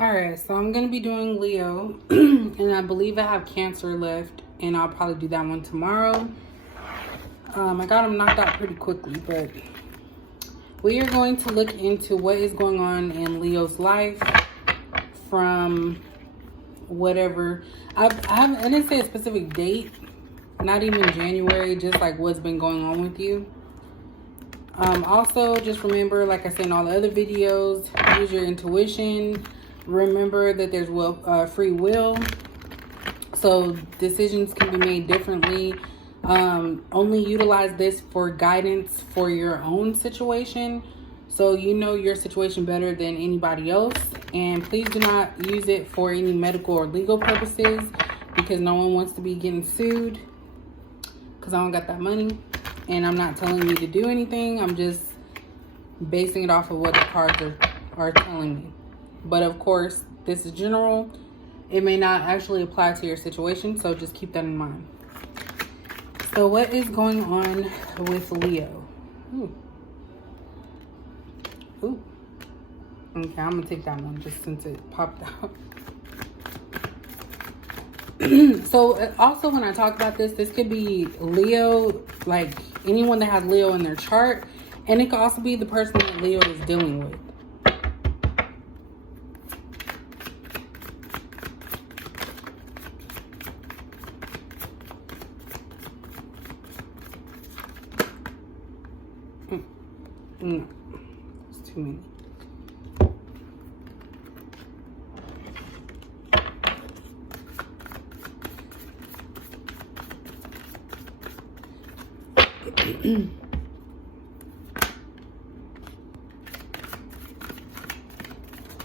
Alright, so I'm going to be doing Leo, and I believe I have Cancer left, and I'll probably do that one tomorrow. I got them knocked out pretty quickly, but we are going to look into what is going on in Leo's life from whatever. I didn't say a specific date, not even January, just like what's been going on with you. Also, just remember, like I said in all the other videos, use your intuition. Remember that there's free will, so decisions can be made differently. Only utilize this for guidance for your own situation, so you know your situation better than anybody else. And please do not use it for any medical or legal purposes, because no one wants to be getting sued, because I don't got that money. And I'm not telling you to do anything. I'm just basing it off of what the cards are telling me. But of course, this is general. It may not actually apply to your situation, so just keep that in mind. So what is going on with Leo? Ooh. Okay, I'm gonna take that one just since it popped out. So also, when I talk about this could be Leo, like anyone that has Leo in their chart, and it could also be the person that Leo is dealing with. No, it's too many.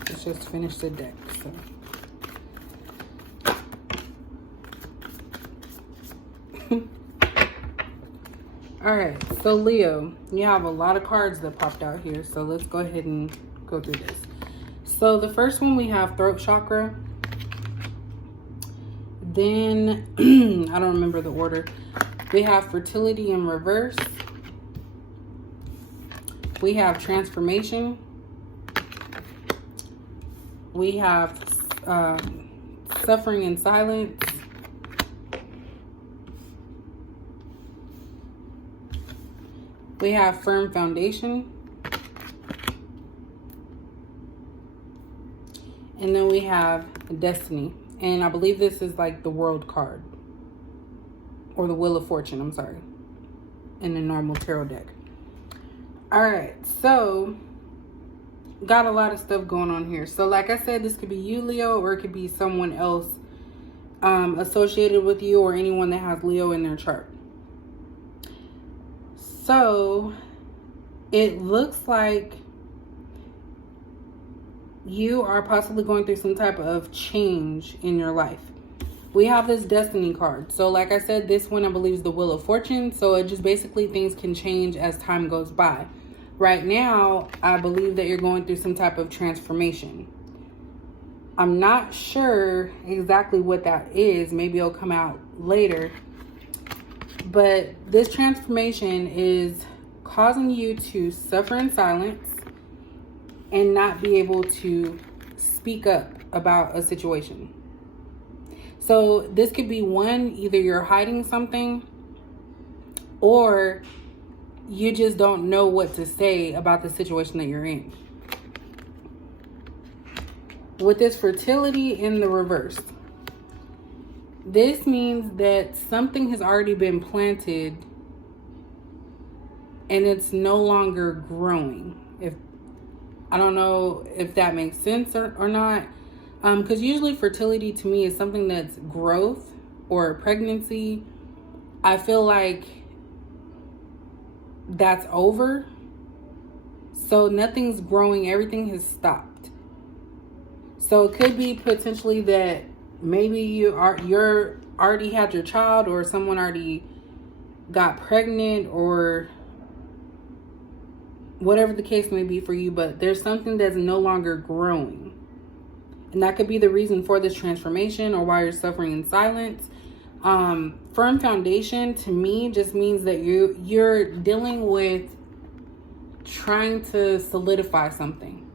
Let's just finish the deck. So. Alright, so Leo, you have a lot of cards that popped out here, so let's go ahead and go through this. So the first one, we have throat chakra. Then, I don't remember the order. We have fertility in reverse. We have transformation. We have suffering in silence. We have firm foundation. And then we have destiny. And I believe this is like the world card. Or the wheel of fortune, I'm sorry. In the normal tarot deck. Alright, so got a lot of stuff going on here. So like I said, this could be you, Leo, or it could be someone else associated with you, or anyone that has Leo in their chart. So it looks like you are possibly going through some type of change in your life. We have this destiny card. So like I said, this one I believe is the wheel of fortune. So it just basically, things can change as time goes by. Right now, I believe that you're going through some type of transformation. I'm not sure exactly what that is. Maybe it'll come out later. But this transformation is causing you to suffer in silence and not be able to speak up about a situation. So this could be one, either you're hiding something, or you just don't know what to say about the situation that you're in. With this fertility in the reverse, this means that something has already been planted and it's no longer growing. I don't know if that makes sense or not. Because usually fertility to me is something that's growth or pregnancy. I feel like that's over. So nothing's growing. Everything has stopped. So it could be potentially that maybe you're already had your child, or someone already got pregnant, or whatever the case may be for you, but there's something that's no longer growing. And that could be the reason for this transformation, or why you're suffering in silence. Firm foundation to me just means that you're dealing with trying to solidify something.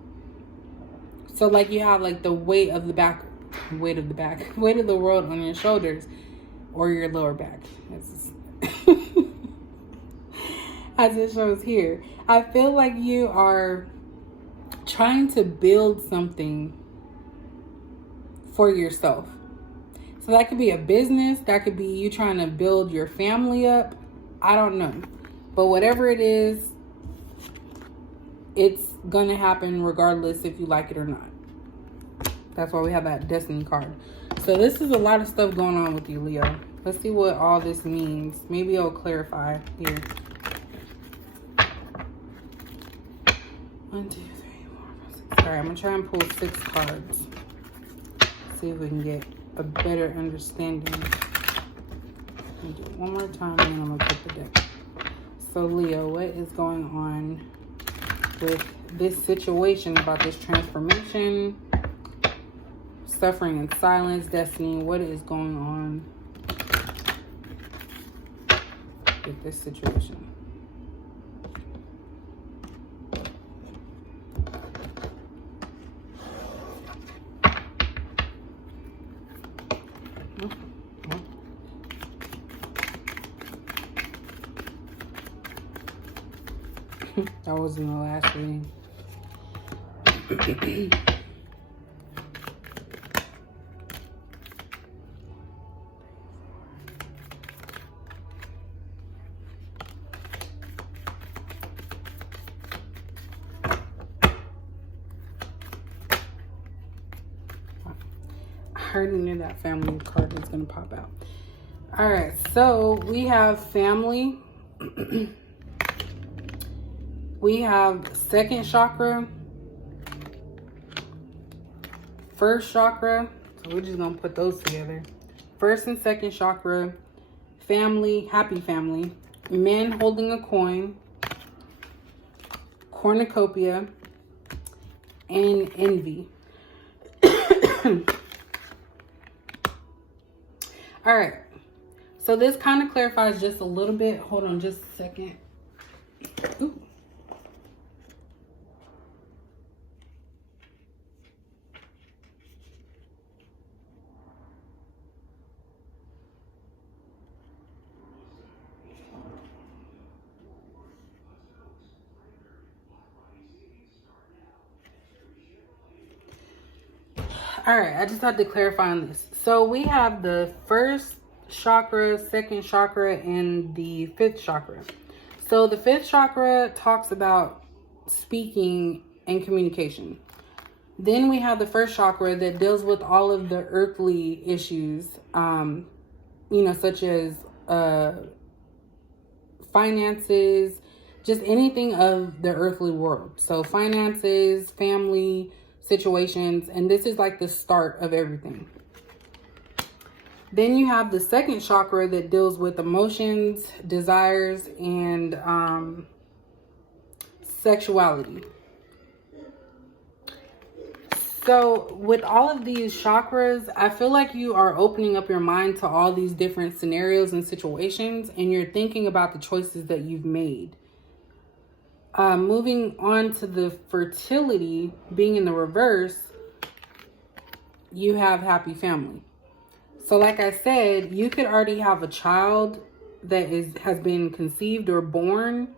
So like you have like the weight of the world on your shoulders or your lower back. As it shows here. I feel like you are trying to build something for yourself. So that could be a business. That could be you trying to build your family up. I don't know. But whatever it is, it's going to happen regardless if you like it or not. That's why we have that Destiny card. So this is a lot of stuff going on with you, Leo. Let's see what all this means. Maybe it'll clarify here. 1, 2, 3, 4, 5, 6. All right, I'm going to try and pull 6 cards. See if we can get a better understanding. Let me do it one more time and then I'm going to put the deck. So Leo, what is going on with this situation about this transformation? Suffering in silence, Destiny. What is going on with this situation? That was in the last reading. I already knew that family card was going to pop out. All right, so we have family. We have second chakra, first chakra. So we're just going to put those together. First and second chakra, family, happy family, men holding a coin, cornucopia, and envy. All right. So this kind of clarifies just a little bit. Hold on just a second. Ooh. All right, I just had to clarify on this. So we have the first chakra, second chakra, and the fifth chakra. So the fifth chakra talks about speaking and communication. Then we have the first chakra that deals with all of the earthly issues, such as finances, just anything of the earthly world. So finances, family, situations, and this is like the start of everything. Then you have the second chakra that deals with emotions, desires, and sexuality. So with all of these chakras, I feel like you are opening up your mind to all these different scenarios and situations, and you're thinking about the choices that you've made. Moving on to the fertility, being in the reverse, you have happy family. So like I said, you could already have a child that has been conceived or born,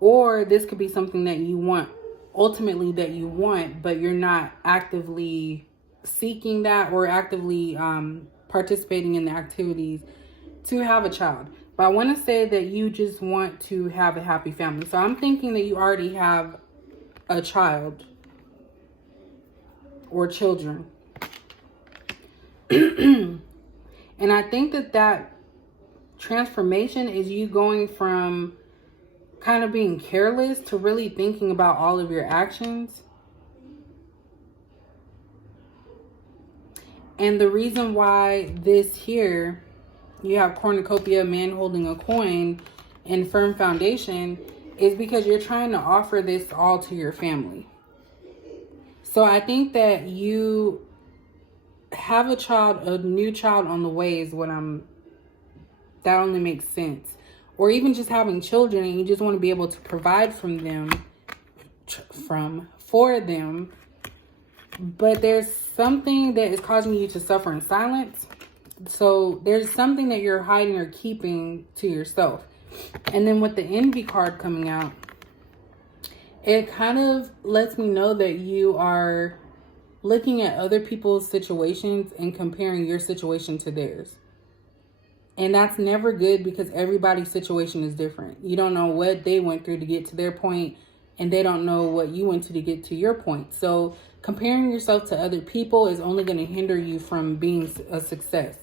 or this could be something that you want, ultimately that you want, but you're not actively seeking that or actively participating in the activities to have a child. But I want to say that you just want to have a happy family. So I'm thinking that you already have a child or children. And I think that transformation is you going from kind of being careless to really thinking about all of your actions. And the reason why this here, you have cornucopia, man holding a coin, and firm foundation, is because you're trying to offer this all to your family. So I think that you have a new child on the way is that only makes sense. Or even just having children and you just want to be able to provide for for them, but there's something that is causing you to suffer in silence. So there's something that you're hiding or keeping to yourself. And then with the envy card coming out, it kind of lets me know that you are looking at other people's situations and comparing your situation to theirs. And that's never good, because everybody's situation is different. You don't know what they went through to get to their point, and they don't know what you went to get to your point. So comparing yourself to other people is only going to hinder you from being a success.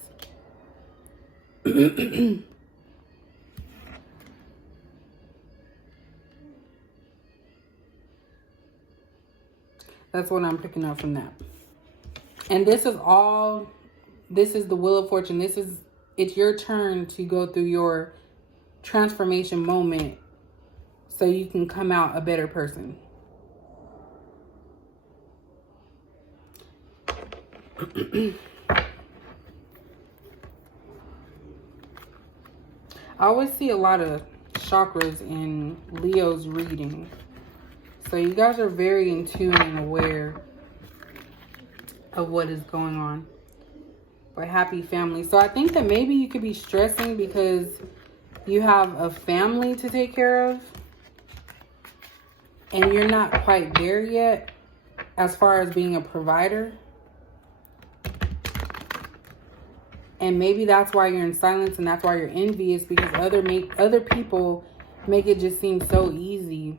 That's what I'm picking up from that. And this is the Wheel of Fortune. It's your turn to go through your transformation moment so you can come out a better person. I always see a lot of chakras in Leo's reading. So you guys are very in tune and aware of what is going on. But happy family. So I think that maybe you could be stressing because you have a family to take care of. And you're not quite there yet as far as being a provider. And maybe that's why you're in silence, and that's why you're envious, because other people make it just seem so easy,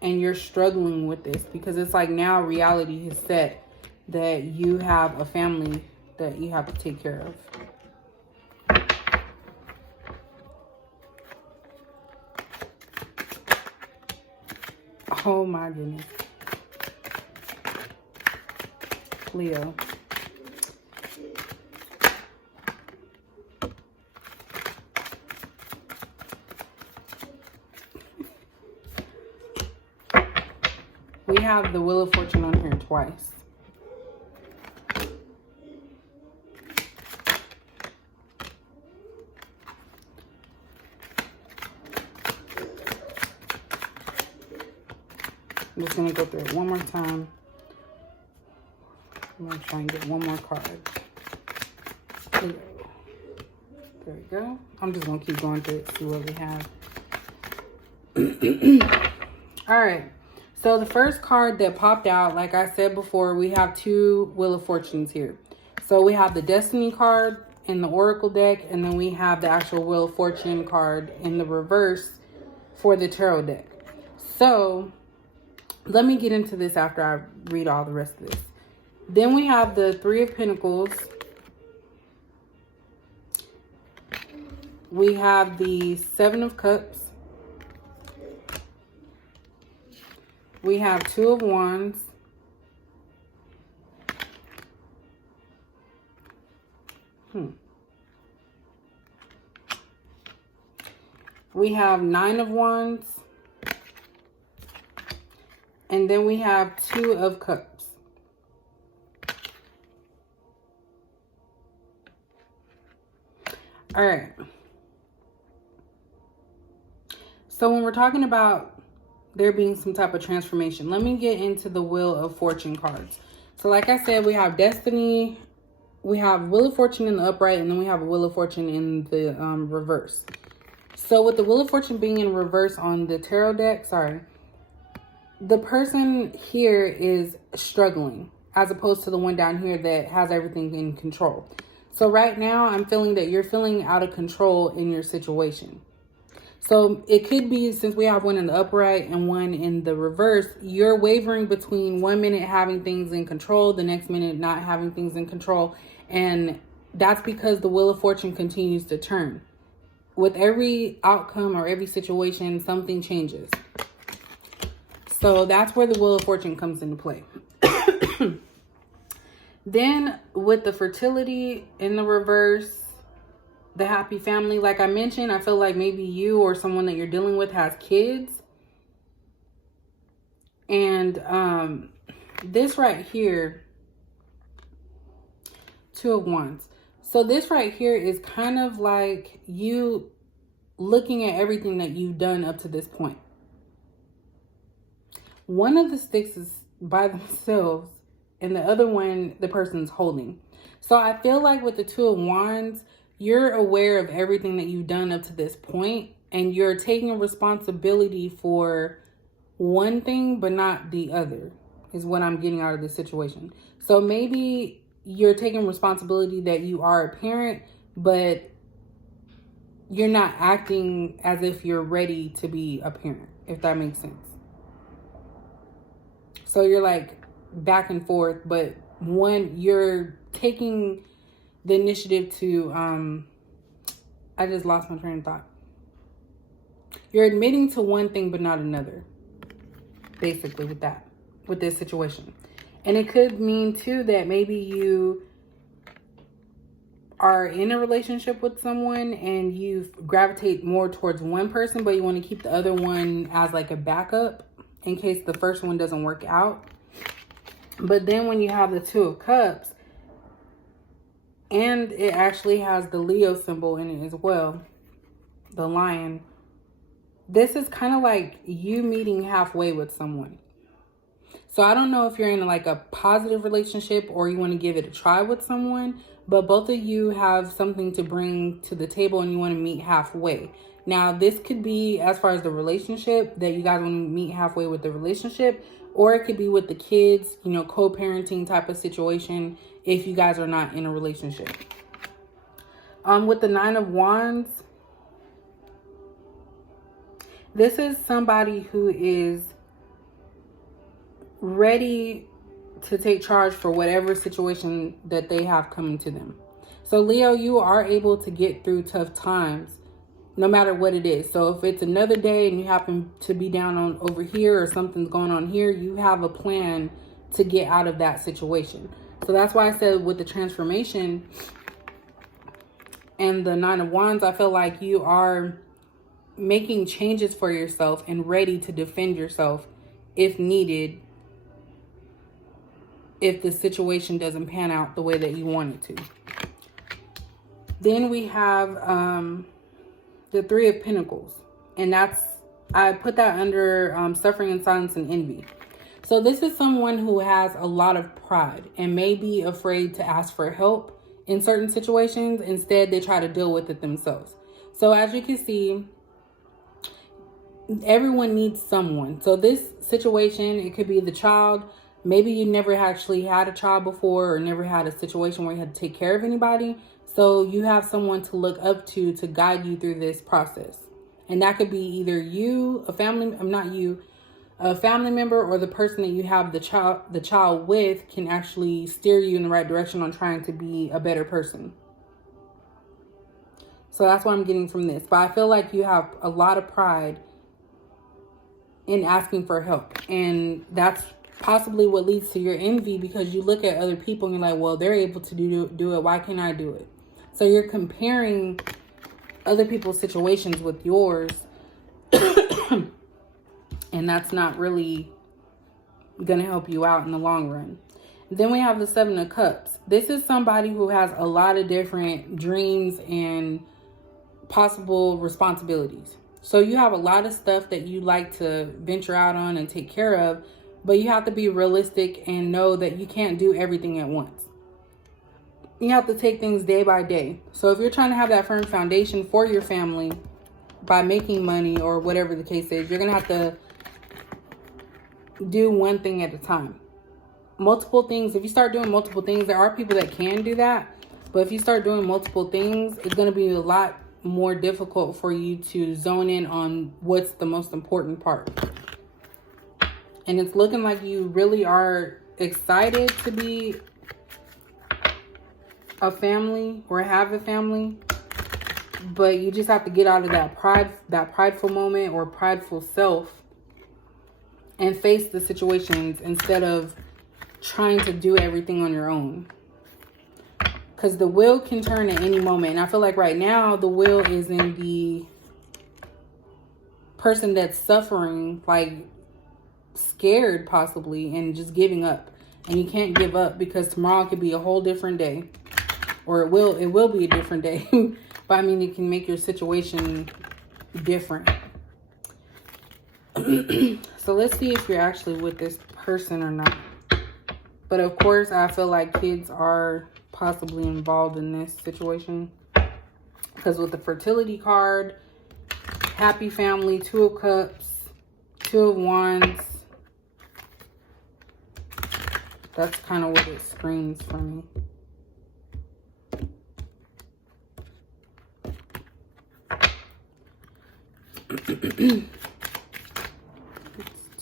and you're struggling with this because it's like now reality is set that you have a family that you have to take care of. Oh my goodness. Leo. We have the Wheel of Fortune on here twice. I'm just going to go through it one more time. I'm going to try and get one more card. There we go. I'm just going to keep going through it, see what we have. All right. So the first card that popped out, like I said before, we have two Wheel of Fortunes here. So we have the Destiny card in the Oracle deck, and then we have the actual Wheel of Fortune card in the reverse for the Tarot deck. So let me get into this after I read all the rest of this. Then we have the Three of Pentacles. We have the Seven of Cups. We have Two of Wands. We have Nine of Wands. And then we have Two of Cups. All right. So when we're talking about there being some type of transformation, let me get into the Wheel of Fortune cards. So like I said, we have Destiny, we have Wheel of Fortune in the upright, and then we have a Wheel of Fortune in the reverse. So with the Wheel of Fortune being in reverse on the tarot deck, the person here is struggling as opposed to the one down here that has everything in control. So right now I'm feeling that you're feeling out of control in your situation. So it could be, since we have one in the upright and one in the reverse, you're wavering between 1 minute having things in control, the next minute not having things in control. And that's because the Wheel of Fortune continues to turn. With every outcome or every situation, something changes. So that's where the Wheel of Fortune comes into play. Then with the fertility in the reverse, the happy family, like I mentioned, I feel like maybe you or someone that you're dealing with has kids. And this right here, Two of Wands. So this right here is kind of like you looking at everything that you've done up to this point. One of the sticks is by themselves, and the other one, the person's holding. So I feel like with the Two of Wands, you're aware of everything that you've done up to this point, and you're taking responsibility for one thing, but not the other, is what I'm getting out of this situation. So maybe you're taking responsibility that you are a parent, but you're not acting as if you're ready to be a parent, if that makes sense. So you're like back and forth, but one, you're taking the initiative to, I just lost my train of thought. You're admitting to one thing, but not another, basically, with this situation. And it could mean too that maybe you are in a relationship with someone and you gravitate more towards one person, but you want to keep the other one as like a backup in case the first one doesn't work out. But then when you have the Two of Cups, and it actually has the Leo symbol in it as well, the lion, this is kind of like you meeting halfway with someone. So I don't know if you're in like a positive relationship or you want to give it a try with someone, but both of you have something to bring to the table and you want to meet halfway. Now, this could be as far as the relationship, that you guys want to meet halfway with the relationship, or it could be with the kids, you know, co-parenting type of situation if you guys are not in a relationship. With the Nine of Wands, this is somebody who is ready to take charge for whatever situation that they have coming to them. So Leo, you are able to get through tough times no matter what it is. So if it's another day and you happen to be down on over here or something's going on here, you have a plan to get out of that situation. So that's why I said with the transformation and the Nine of Wands, I feel like you are making changes for yourself and ready to defend yourself if needed, if the situation doesn't pan out the way that you want it to. Then we have the Three of Pentacles, and I put that under suffering in silence and envy. So this is someone who has a lot of pride and may be afraid to ask for help in certain situations. Instead, they try to deal with it themselves. So as you can see, everyone needs someone. So this situation, it could be the child. Maybe you never actually had a child before or never had a situation where you had to take care of anybody. So you have someone to look up to guide you through this process. And that could be either you, a family member, or the person that you have the child with can actually steer you in the right direction on trying to be a better person. So that's what I'm getting from this. But I feel like you have a lot of pride in asking for help. And that's possibly what leads to your envy, because you look at other people and you're like, well, they're able to do it. Why can't I do it? So you're comparing other people's situations with yours. And that's not really going to help you out in the long run. Then we have the Seven of Cups. This is somebody who has a lot of different dreams and possible responsibilities. So you have a lot of stuff that you like to venture out on and take care of, but you have to be realistic and know that you can't do everything at once. You have to take things day by day. So if you're trying to have that firm foundation for your family by making money or whatever the case is, you're going to have to do one thing at a time. Multiple things. If you start doing multiple things, there are people that can do that. But if you start doing multiple things, it's going to be a lot more difficult for you to zone in on what's the most important part. And it's looking like you really are excited to be a family or have a family, but you just have to get out of that prideful moment or prideful self and face the situations instead of trying to do everything on your own. Because the wheel can turn at any moment. And I feel like right now the wheel is in the person that's suffering, like scared possibly, and just giving up. And you can't give up, because tomorrow could be a whole different day. Or it will be a different day. But I mean, it can make your situation different. So let's see if you're actually with this person or not. But of course, I feel like kids are possibly involved in this situation. Because with the fertility card, happy family, 2 of cups, 2 of wands. That's kind of what it screams for me. It's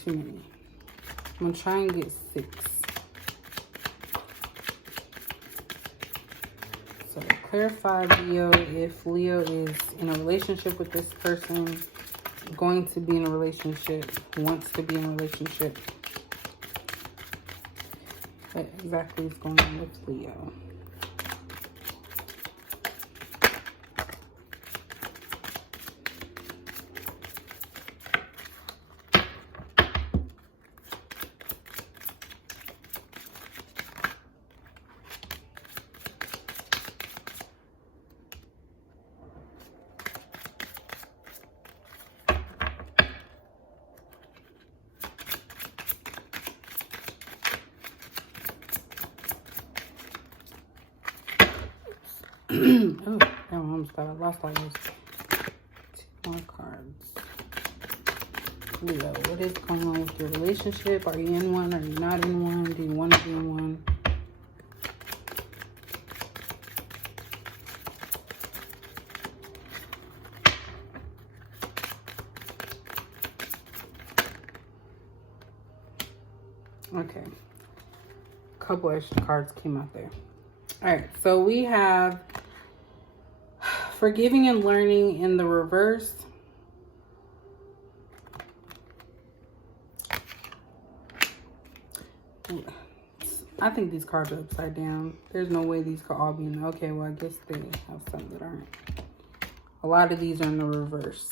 too many. I'm going to try and get 6. So clarify, Leo, if Leo is in a relationship with this person, going to be in a relationship, wants to be in a relationship. What exactly is going on with Leo? Oh, I almost thought I lost all those. 2 more cards. Leo, what is going on with your relationship? Are you in one? Are you not in one? Do you want to be in one? Okay. A couple extra cards came out there. All right, so we have forgiving and learning in the reverse. I think these cards are upside down. There's no way these could all be in. Okay, well, I guess they have some that aren't. A lot of these are in the reverse.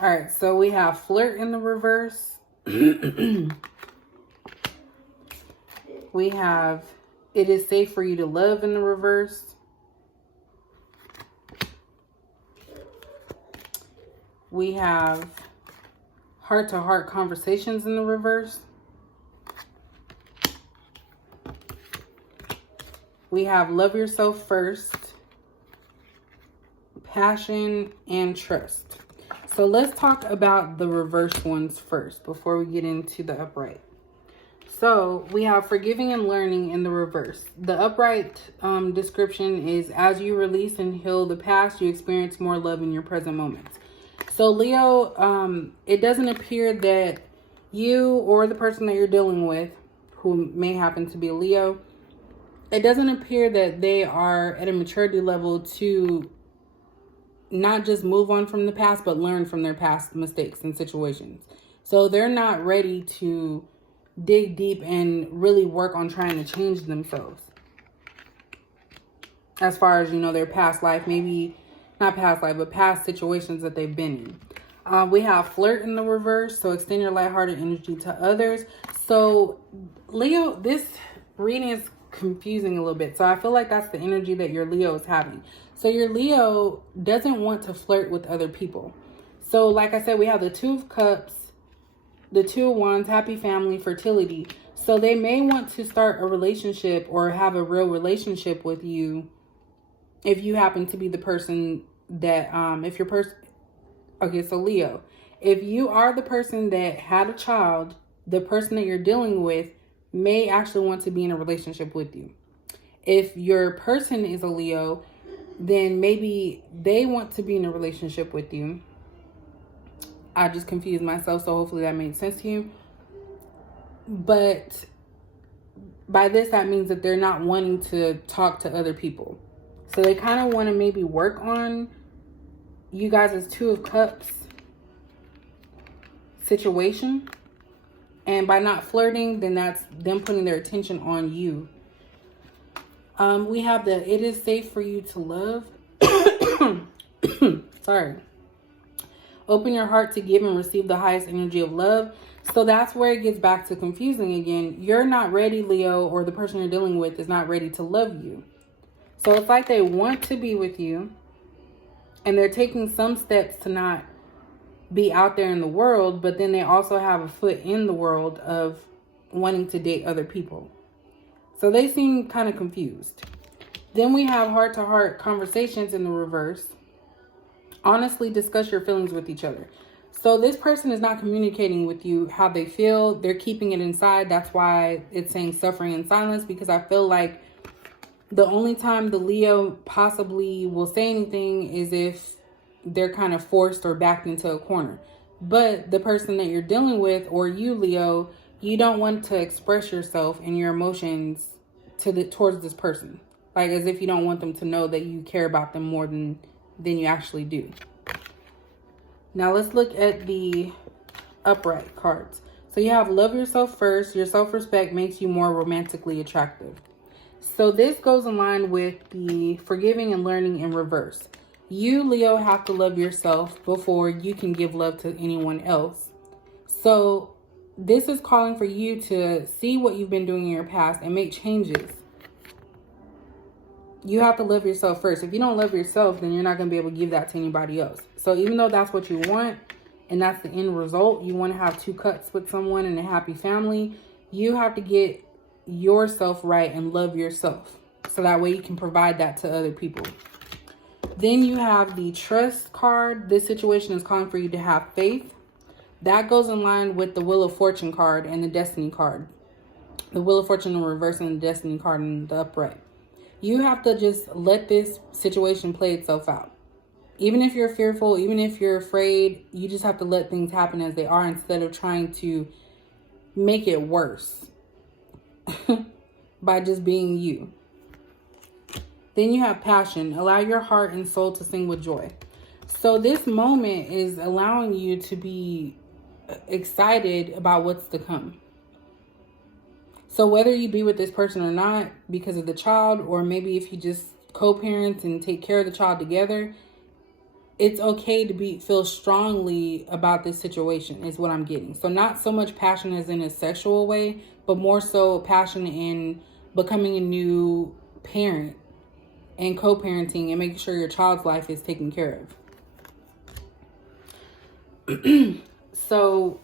All right, so we have flirt in the reverse. We have it is safe for you to love in the reverse. We have heart-to-heart conversations in the reverse. We have love yourself first, passion, and trust. So let's talk about the reverse ones first before we get into the upright. So we have forgiving and learning in the reverse. The upright description is, as you release and heal the past, you experience more love in your present moments. So Leo, it doesn't appear that you or the person that you're dealing with, who may happen to be a Leo, it doesn't appear that they are at a maturity level to not just move on from the past, but learn from their past mistakes and situations. So they're not ready to dig deep and really work on trying to change themselves. As far as, you know, their past life, maybe not past life, but past situations that they've been in. We have flirt in the reverse. So extend your lighthearted energy to others. So Leo, this reading is confusing a little bit. So I feel like that's the energy that your Leo is having. So your Leo doesn't want to flirt with other people. So like I said, we have the 2 of cups, the 2 of wands, happy family, fertility. So they may want to start a relationship or have a real relationship with you if you happen to be the person that, okay, so Leo, if you are the person that had a child, the person that you're dealing with may actually want to be in a relationship with you. If your person is a Leo, then maybe they want to be in a relationship with you. I just confused myself, so hopefully that made sense to you. But by this, that means that they're not wanting to talk to other people. So they kind of want to maybe work on you guys' 2 of cups situation. And by not flirting, then that's them putting their attention on you. We have the it is safe for you to love. Sorry. Open your heart to give and receive the highest energy of love. So that's where it gets back to confusing again. You're not ready, Leo, or the person you're dealing with is not ready to love you. So it's like they want to be with you, and they're taking some steps to not be out there in the world, but then they also have a foot in the world of wanting to date other people. So they seem kind of confused. Then we have heart-to-heart conversations in the reverse. Honestly discuss your feelings with each other. So this person is not communicating with you how they feel. They're keeping it inside. That's why it's saying suffering in silence, because I feel like the only time the Leo possibly will say anything is if they're kind of forced or backed into a corner. But the person that you're dealing with, or you, Leo, you don't want to express yourself and your emotions towards this person. Like as if you don't want them to know that you care about them more than you actually do. Now let's look at the upright cards. So you have love yourself first. Your self-respect makes you more romantically attractive. So this goes in line with the forgiving and learning in reverse. You, Leo, have to love yourself before you can give love to anyone else. So this is calling for you to see what you've been doing in your past and make changes. You have to love yourself first. If you don't love yourself, then you're not going to be able to give that to anybody else. So even though that's what you want, and that's the end result, you want to have 2 cuts with someone and a happy family, you have to get yourself right and love yourself. So that way you can provide that to other people. Then you have the trust card. This situation is calling for you to have faith. That goes in line with the Wheel of Fortune card and the Destiny card. The Wheel of Fortune in reverse and the Destiny card in the upright. You have to just let this situation play itself out. Even if you're fearful, even if you're afraid, you just have to let things happen as they are instead of trying to make it worse by just being you. Then you have passion. Allow your heart and soul to sing with joy. So this moment is allowing you to be excited about what's to come. So whether you be with this person or not because of the child, or maybe if you just co-parent and take care of the child together, it's okay to feel strongly about this situation is what I'm getting. So not so much passion as in a sexual way, but more so passion in becoming a new parent and co-parenting and making sure your child's life is taken care of. So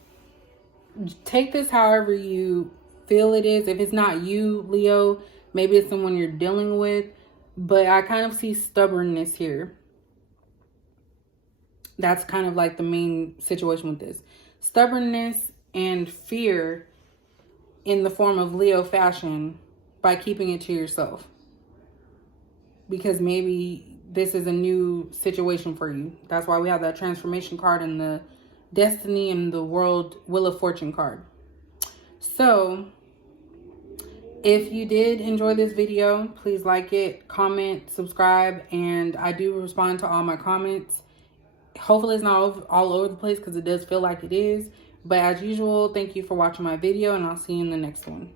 take this however you feel it is. If it's not you, Leo, maybe it's someone you're dealing with. But I kind of see stubbornness here. That's kind of like the main situation with this. Stubbornness and fear in the form of Leo fashion by keeping it to yourself. Because maybe this is a new situation for you. That's why we have that transformation card and the Destiny and the Wheel of Fortune card. So if you did enjoy this video, please like it, comment, subscribe, and I do respond to all my comments. Hopefully it's not all over the place because it does feel like it is. But as usual, thank you for watching my video, and I'll see you in the next one.